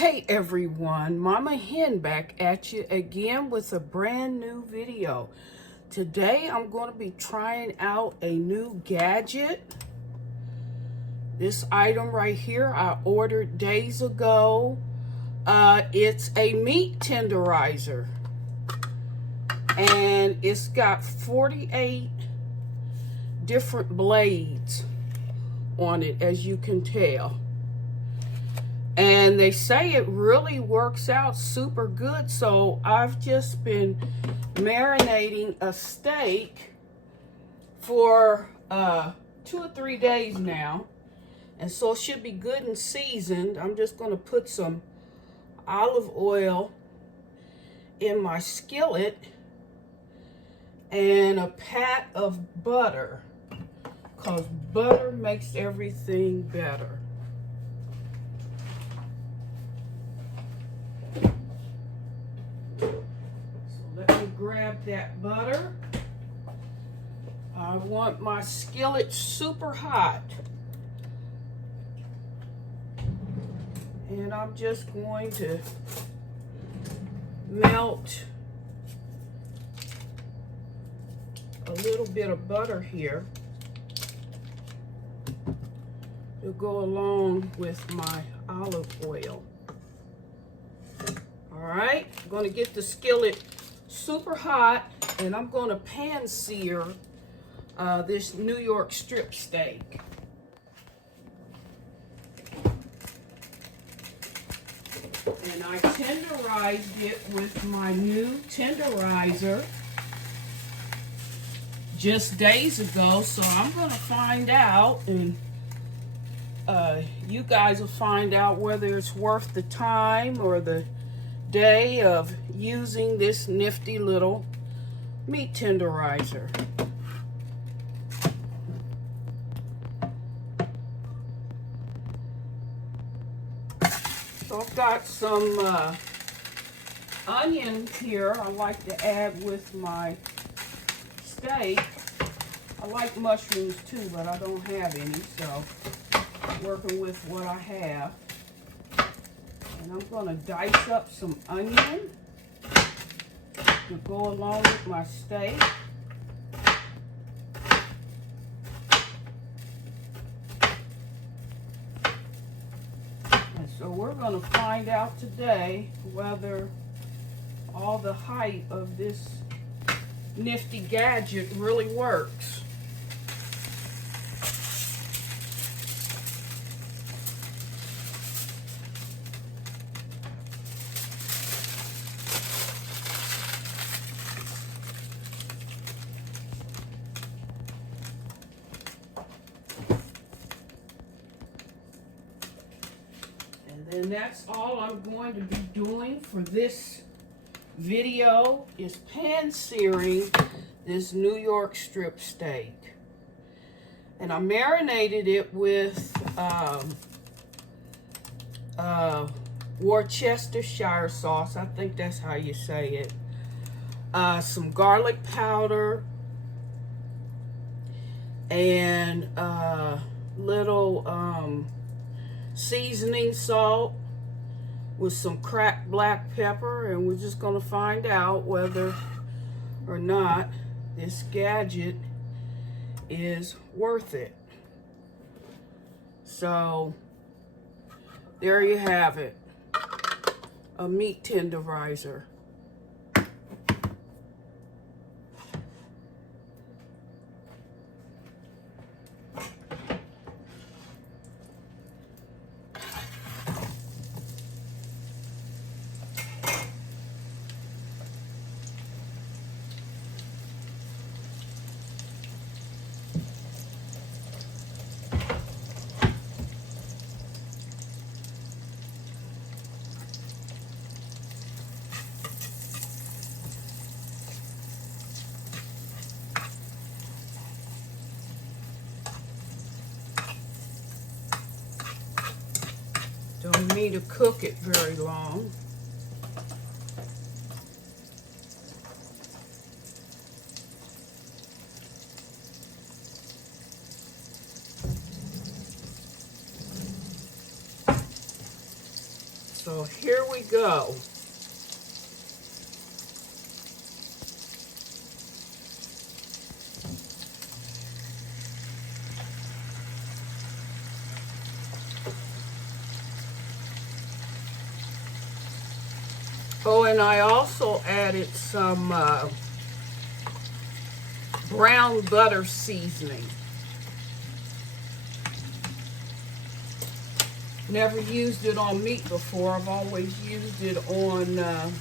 Hey everyone, Mama Hen back at you again with a brand new video. Today I'm going to be trying out a new gadget. This item right here I ordered days ago. It's a meat tenderizer. And it's got 48 different blades on it, as you can tell. And they say it really works out super good. So I've just been marinating a steak for 2 or 3 days now. And so it should be good and seasoned. I'm just going to put some olive oil in my skillet and a pat of butter, because butter makes everything better. Grab that butter. I want my skillet super hot. And I'm just going to melt a little bit of butter here to go along with my olive oil. All right, I'm going to get the skillet super hot, and I'm going to pan sear this New York strip steak. And I tenderized it with my new tenderizer just days ago, so I'm going to find out, and you guys will find out whether it's worth the time or the day of using this nifty little meat tenderizer. So I've got some onion here I like to add with my steak. I like mushrooms too, but I don't have any, so I'm working with what I have. And I'm going to dice up some onion to go along with my steak. And so we're going to find out today whether all the hype of this nifty gadget really works. And that's all I'm going to be doing for this video, is pan searing this New York strip steak. And I marinated it with Worcestershire sauce. I think that's how you say it. Some garlic powder and little seasoning salt with some cracked black pepper, and we're just going to find out whether or not this gadget is worth it. So there you have it, a meat tenderizer. Don't need to cook it very long. So here we go. Oh, and I also added some brown butter seasoning. Never used it on meat before. I've always used it on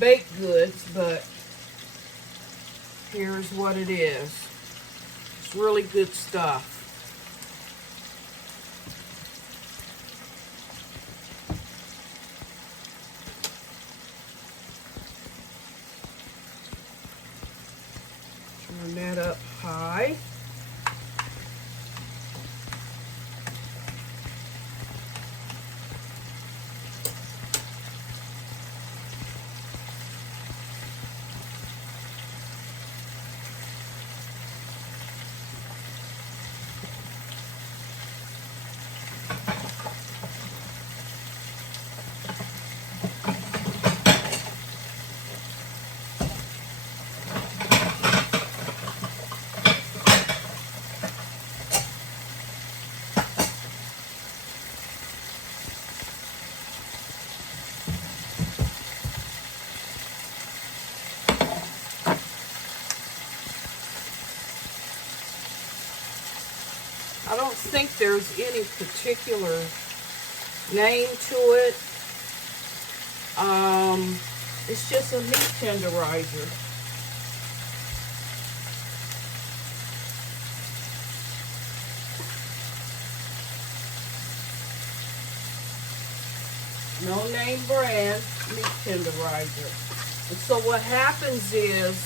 baked goods, but here's what it is. It's really good stuff. Turn that up high. I don't think there's any particular name to it. It's just a meat tenderizer. No name brand, meat tenderizer. And so what happens is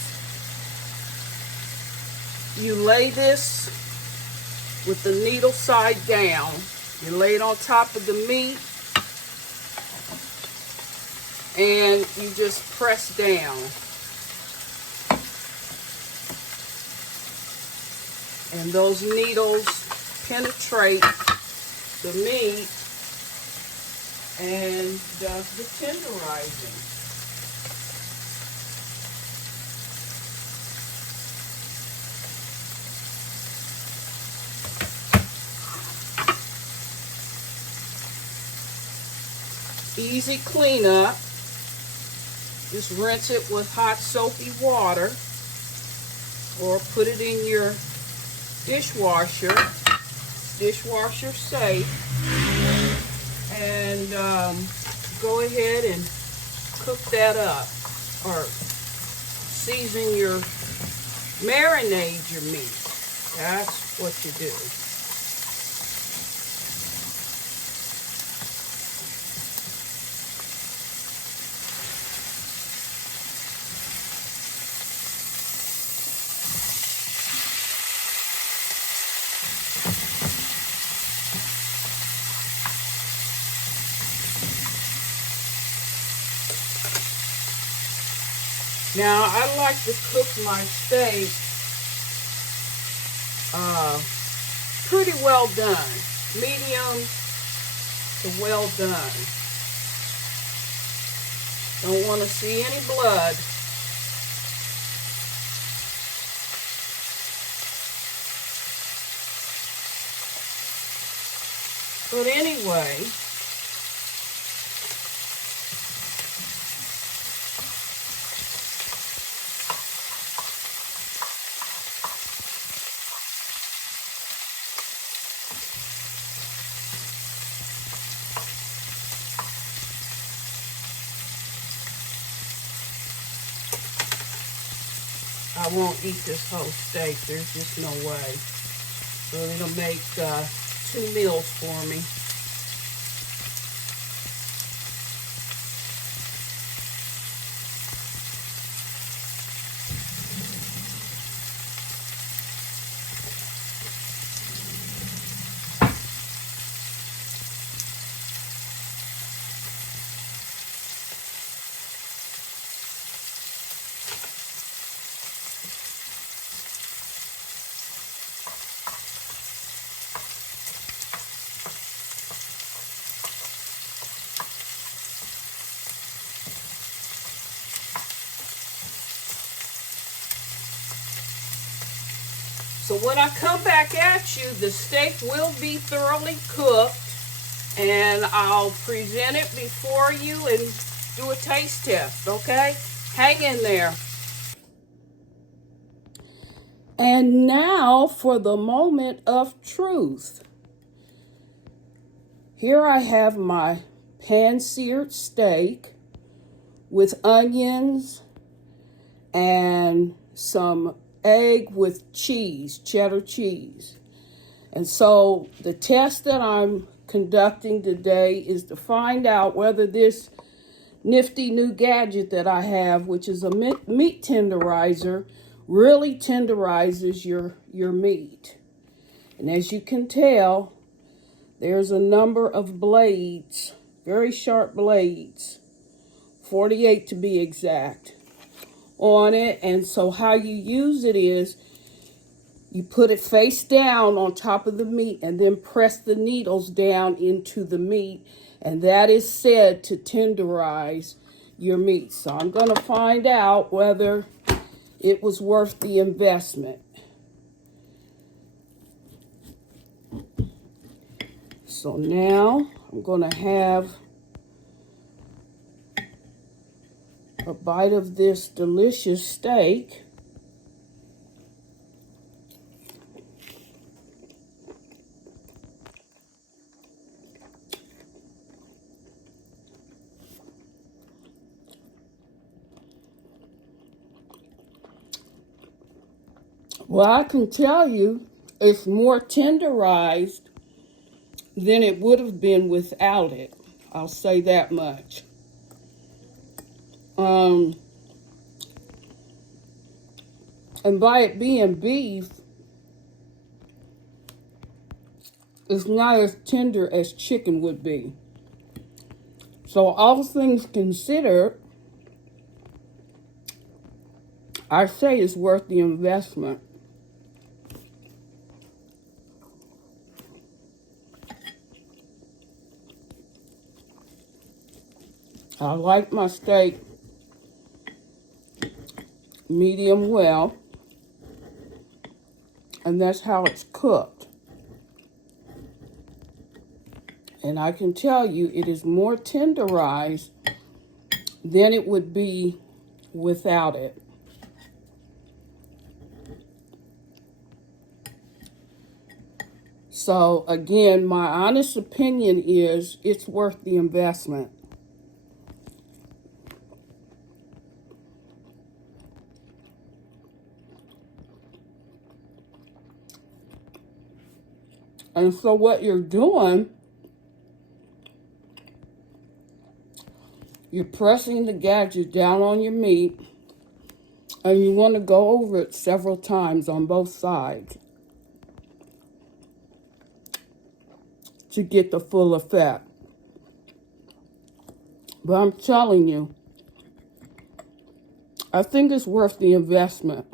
you lay this with the needle side down. You lay it on top of the meat and you just press down. And those needles penetrate the meat and does the tenderizing. Easy cleanup. Just rinse it with hot soapy water or put it in your dishwasher. Dishwasher safe. And go ahead and cook that up or season your marinate your meat. That's what you do. Now, I like to cook my steak pretty well done. Medium to well done. Don't want to see any blood. But anyway, I won't eat this whole steak. There's just no way. So it'll make 2 meals for me. So when I come back at you, the steak will be thoroughly cooked, and I'll present it before you and do a taste test, okay? Hang in there. And now for the moment of truth. Here I have my pan-seared steak with onions and some egg with cheese, cheddar cheese. And so the test that I'm conducting today is to find out whether this nifty new gadget that I have, which is a meat tenderizer, really tenderizes your meat. And as you can tell, there's a number of blades, very sharp blades, 48 to be exact, on it. And so how you use it is you put it face down on top of the meat and then press the needles down into the meat, and that is said to tenderize your meat. So I'm going to find out whether it was worth the investment. So now I'm going to have a bite of this delicious steak. Well, I can tell you it's more tenderized than it would have been without it. I'll say that much. And by it being beef, it's not as tender as chicken would be. So all things considered, I say it's worth the investment. I like my steak medium well, and that's how it's cooked. And I can tell you it is more tenderized than it would be without it. So again, my honest opinion is it's worth the investment. And so what you're doing, you're pressing the gadget down on your meat, and you want to go over it several times on both sides to get the full effect. But I'm telling you, I think it's worth the investment.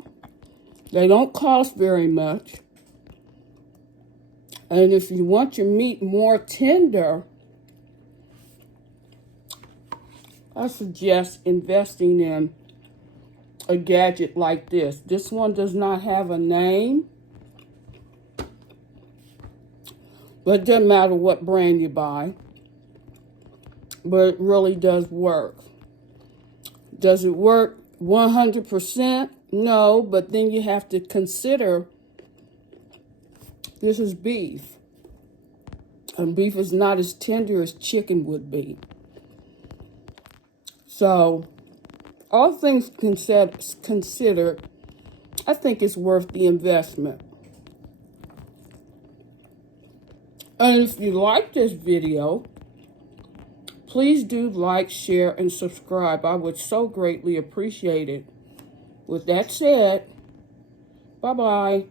They don't cost very much. And if you want your meat more tender, I suggest investing in a gadget like this. This one does not have a name, but it doesn't matter what brand you buy. But it really does work. Does it work 100%? No, but then you have to consider this is beef. And beef is not as tender as chicken would be. So, all things considered, I think it's worth the investment. And if you like this video, please do like, share, and subscribe. I would so greatly appreciate it. With that said, bye-bye.